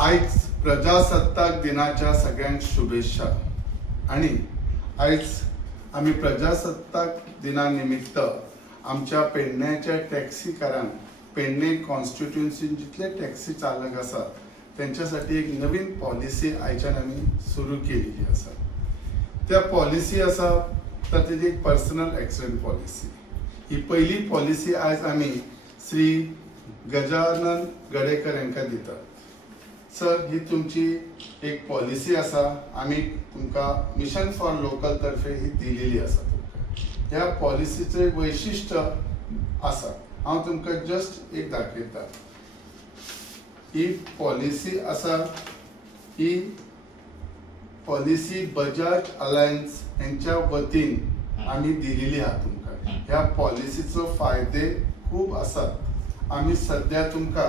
आज प्रजासत्ताक दिनाच्या सगळ्यांक शुभेच्छा। आणि आज आम्ही प्रजासत्ताक दिनानिमित्त आमच्या पेडण्याच्या टॅक्सीकारांक पेडणे कॉन्स्टिट्युएन्सीन जितले टॅक्सी चालक आसा त्यांच्यासाठी एक नवीन पॉलिसी आयच्यान आम्ही सुरू केलेली आसा। त्या पॉलिसी आसा तर तेजी एक पर्सनल एक्सिडेंट पॉलिसी। ही पहिली पॉलिसी आज आम्ही श्री गजानन गडेकर यांका दितात। सर, ही तुमची एक पॉलिसी आसा, आम्ही तुमका मिशन फॉर लोकल तर्फे ही दिलेली आसा। तुमका ह्या पॉलिसीचे वैशिष्ट्य आसा, हांव तुमका जस्ट एक दाखयता। ही पॉलिसी आसा, ही पॉलिसी बजाज अलायन्स यांच्या वतीन आम्ही दिलेली आहा तुमका। ह्या पॉलिसीचो फायदे खूप आसात। आम्ही सध्या तुमका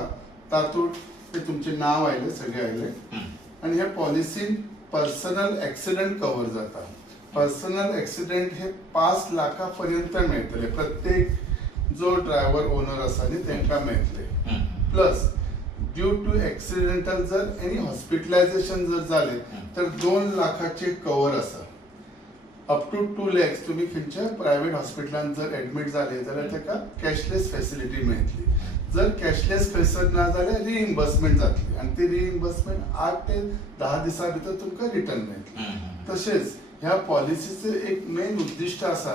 तातूंत ते तुमचे नाव आयले, सगळे आयले। आणि ह्या पॉलिसीन पर्सनल एक्सिडेंट कव्हर जाता। पर्सनल एक्सिडेंट हे 5 लाखापर्यंत मेळटले, प्रत्येक जो ड्रायव्हर ओनर आसा न्ही तांकां मेळटले। प्लस ड्यू टू एक्सिडेंटल जर एनी हॉस्पिटलायझेशन जर जाले तर 2 लाखाचे कव्हर आसा। अप टू 2 lakhs तुम्ही खंयच्या प्रायव्हेट हॉस्पिटलांत जर एडमिट जाले जाल्यार ताका कॅशलेस फॅसिलिटी मेळटली। जर कॅशलेस खंयसर ना जाल्यार रिइम्बर्समेंट जातली आणि ती रिइम्बर्समेंट 8 ते 10 दिसां भितर तुमकां रिटर्न मेळटली। तशेंच ह्या पॉलिसीचे एक मेन उद्दिष्ट आसा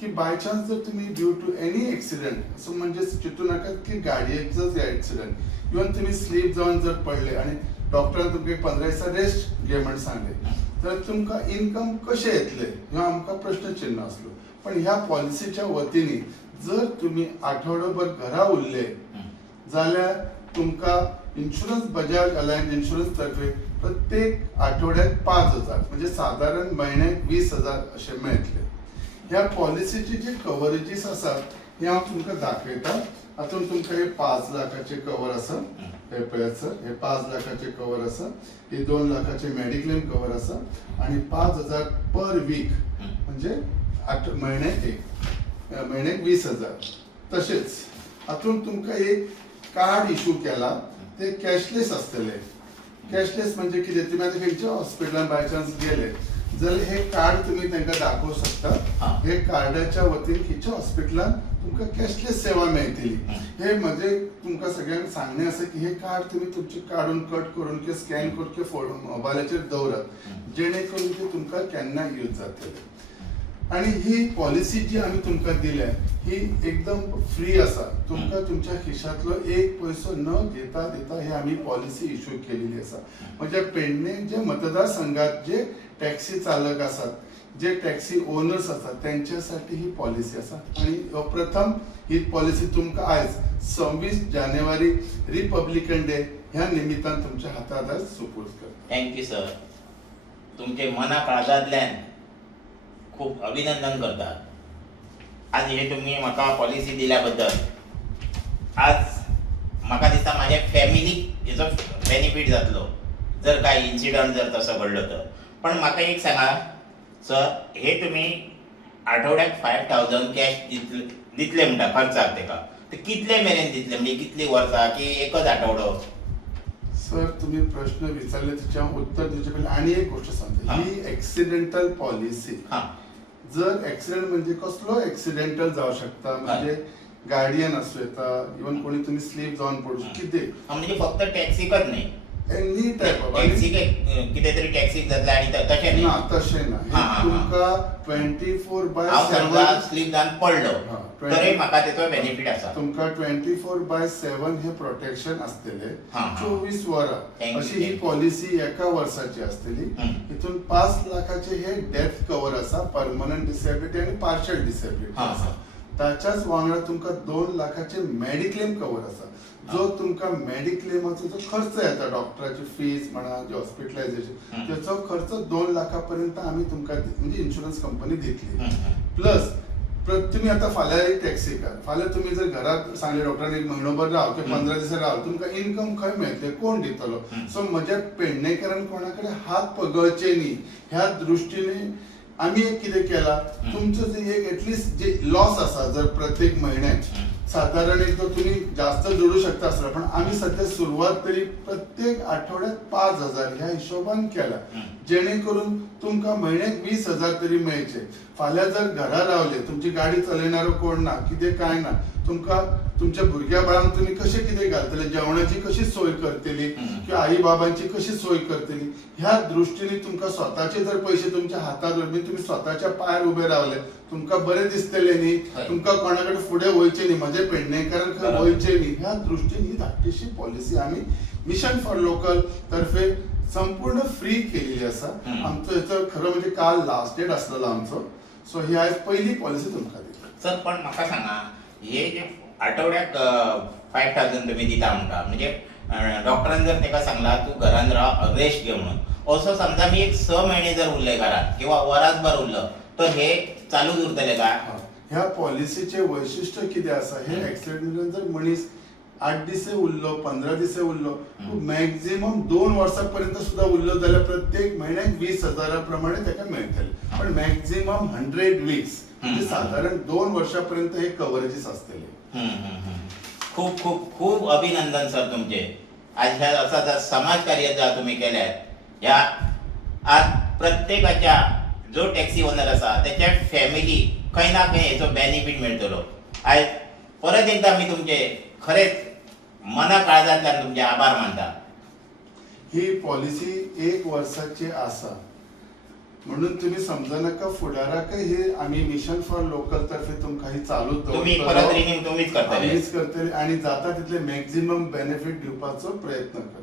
की बाय चान्स जर तुम्ही ड्यू टू एनी एक्सिडेंट, असो म्हणजे चिंतू नाकात की गाडयेचोच एक्सिडेंट, इवन तुम्ही स्लीप जावन जर पडले आणि डॉक्टरान तुमकां 15 दिसा रेस्ट घे म्हणून सांगले तर तुमकां इन्कम कशें येतले ह्यो आमकां प्रश्नचिन्ह आसलो। पण ह्या पॉलिसीच्या वतीनी जर तुम्ही आठवडोभर घरा उरले जाल्यार तुमकां इन्शुरन्स बजाज अलायन्स इन्शुरन्स तर्फे प्रत्येक आठवड्याक 5,000 म्हणजे साधारण म्हयन्याक 20,000 असे मेळटले। ह्या पॉलिसीचे जे कव्हरेजीस आसात हे हांव तुमकां दाखयता। हातूंत तुमकां हे 5 लाखाचे कव्हर आसा, हे पळयात सर, हे 5 लाखाचे कव्हर आसा, हे 2 लाखाचे मेडिक्लेम कव्हर आसा आणि 5,000 पर वीक म्हणजे म्हयन्याक 20,000। तसेच हातूंत तुमकां एक कार्ड इश्यू केला, ते कॅशलेस आसतले। कॅशलेस म्हणजे कितें, तुम्ही आता खंयच्या हॉस्पिटलांत बाय चान्स गेले जाल्यार हे कार्ड तुम्ही तांकां दाखोवं शकता। हे कार्डाच्या वतीन खंयच्या हॉस्पिटलांत तुमकां कॅशलेस सेवा मेळटली। हे म्हणजे तुमकां सगळ्यांक सांगणे आसा की हे कार्ड तुम्ही तुमचे काडून कट करून किंवा स्कॅन करून किंवा मोबायलाचेर दवरात, जेणे करून ते तुमकां केन्ना यूज जातले। आणि ही पॉलिसी जी आम्ही तुमकां दिल्या ही एकदम फ्री आसा। तुमकां तुमच्या खिशातलो एक पैसो न घेता देता हे आम्ही पॉलिसी इश्यू केलेली आसा। म्हणजे पेडणे जे मतदारसंघात जे टॅक्सी चालक आसात, जे टॅक्सी ओनर्स आसात त्यांच्यासाठी ही पॉलिसी आसा। आणि प्रथम ही पॉलिसी तुमकां आज 26 जानेवारी रिपब्लिकन डे ह्या निमित्तान तुमच्या हातात आज सुपूर्द करता। थँक्यू सर, तुमचे मना काळजांतल्यान खूप अभिनंदन करतात। आज हे तुम्ही म्हाका पॉलिसी दिल्या बद्दल। आज म्हाका दिसता माझ्या फॅमिलीक हेचो बेनिफिट जातलो जर काय इन्सिडंट जर तसो घडलो तर। पण म्हाका एक सांगा सर, हे तुम्ही आठवड्याक 5,000 कॅश दितले म्हणटा खर्चाक तेका, ते कितले मेरेन दितले, म्हणजे कितली वर्सां की एकच आठवडो? सर, तुम्ही प्रश्न विचारले त्याच्या उत्तर द्यायचे पहिले आणि एक गोष्ट सांगते, ही एक्सिडेंटल पॉलिसी। जर एक्सिडेंट म्हणजे कसलो एक्सिडेंटल जाऊ शकता, म्हणजे गाडयेन आसूं येता, इवन कोणी तुम्ही स्लीप जावन पडू कितें, म्हणजे फक्त टॅक्सीकच नाही, एनी टाइप ऑफ टॅक्सी कितें तरी टॅक्सीक जातले आणि तशें ना, तशें ना। तुमकां 24/7 स्लीप जावन पडलो तरी म्हाका तेचो बेनिफिट आसा। तुमकां 24/7 हे प्रोटेक्शन आसतले, 24 वरां अशी ही पॉलिसी एका वर्साची आसतली। हितून 5 लाखाचे हे डेथ कव्हर आसा, परमनंट डिसेबिलिटी आणि पार्शियल डिसेबिलिटी आसा। ताच्याच वांगडा तुमकां 2 लाखाचे मेडिक्लेम कव्हर आसा, जो तुमकां मेडिक्लेमाचो जो खर्च येता, डॉक्टराची फीस म्हणा, जे हॉस्पिटलायझेशन, त्याचो खर्च 2 लाखापर्यंत आम्ही तुमकां म्हणजे इन्शुरन्स कंपनी दितली। प्लस तुम्ही आता फाल्यां एक टॅक्सीकार, फाल्यां तुम्ही जर घरात सांगले डॉक्टरान एक म्हयनोभर राव किंवा 15 दिसा राव, तुमकां इन्कम खंय मेळटले, कोण दितलो? सो म्हज्या पेडणेकरान कोणा कडेन हात पगळचे न्ही ह्या दृश्टीने आम्ही एक कितें केला, तुमचं जे एक एटलिस्ट जे लॉस आसा जर प्रत्येक म्हयन्याक साधारण एक तर तुम्ही जास्त जोडू शकता असला, पण आम्ही सध्या सुरुवात तरी प्रत्येक आठवड्यात 5,000 ह्या हिशोबान केला, जेणेकरून तुमका महिन्याक 20,000 तरी मेळचे. फाल्यां जर घरा रावले, तुमची गाडी चलयणारो कोण ना, कितें काय ना, तुमका तुमच्या भुरग्या बाळांक तुम्ही कशे कितें घालतले, जेवणाची कशी सोय करतली किंवा आई बाबांची कशी सोय करतली, ह्या दृष्टीने तुमका स्वतःचे जर पैसे तुमच्या हातात धरून तुम्ही स्वतःच्या पायार उभे रावले, तुमका बरे दिसतले न्ही, तुमका कोणाकडे फुडें वयचे न्ही, म्हणजे पेडणेकारांक वयचे न्ही, ह्या दृष्टीने ही धाकटीशी पॉलिसी आम्ही मिशन फॉर लोकल तर्फे संपूर्ण फ्री केलेली असा. आमचं याचं खरं म्हणजे काल लास्ट डेट असलेला आमचो, सो ही आज पहिली पॉलिसी तुमका दिली. सर पण म्हाका सांगा, हे जे आठवड्याक 5,000 तुम्ही दिता म्हणटा, म्हणजे डॉक्टरान जर तेका सांगला तू घरान राव, रेस्ट घे म्हणून, असो समजा मी एक 6 महिने जर उरले घरात किंवा वरासभर उरलं, तर हे चालूच उरतले का? ह्या पॉलिसीचे वैशिष्ट्य किती असा, हे ऍक्सिडेंट जर मनीस 8 दिसे उरलो, 15 दिसे उरलो, मॅक्झिमम 2 वर्षापर्यंत सुद्धा उरलो जाल्यार प्रत्येक महिन्याक 20,000 प्रमाणे त्याला मिळतले. पण मॅक्झिमम 100 वीक्स म्हणजे साधारण 2 वर्षापर्यंत हे कव्हरेजेस असतले. खूप खूप खूप अभिनंदन सर तुमचे. आज ह्या असा समाजकार्य ज्या तुम्ही केल्यात, ह्या आज प्रत्येकाच्या जो टॅक्सी ओनर असा त्याच्या फॅमिली काही ना काही याचो बेनिफिट मिळतलो. आज परत एकदा मी तुमचे खरेच मना काळजातल्यान तुमचे आभार मानता. ही पॉलिसी 1 वर्षाची आसा, म्हणून तुम्ही समजा नका फुडाराक हे आम्ही मिशन फॉर लोकल तर्फे तुमका ही चालू तुम्ही परत रिन्यू तुम्हीच करतले आणि जाता तितले मॅक्झिमम बेनिफिट दिवपाचो प्रयत्न करता.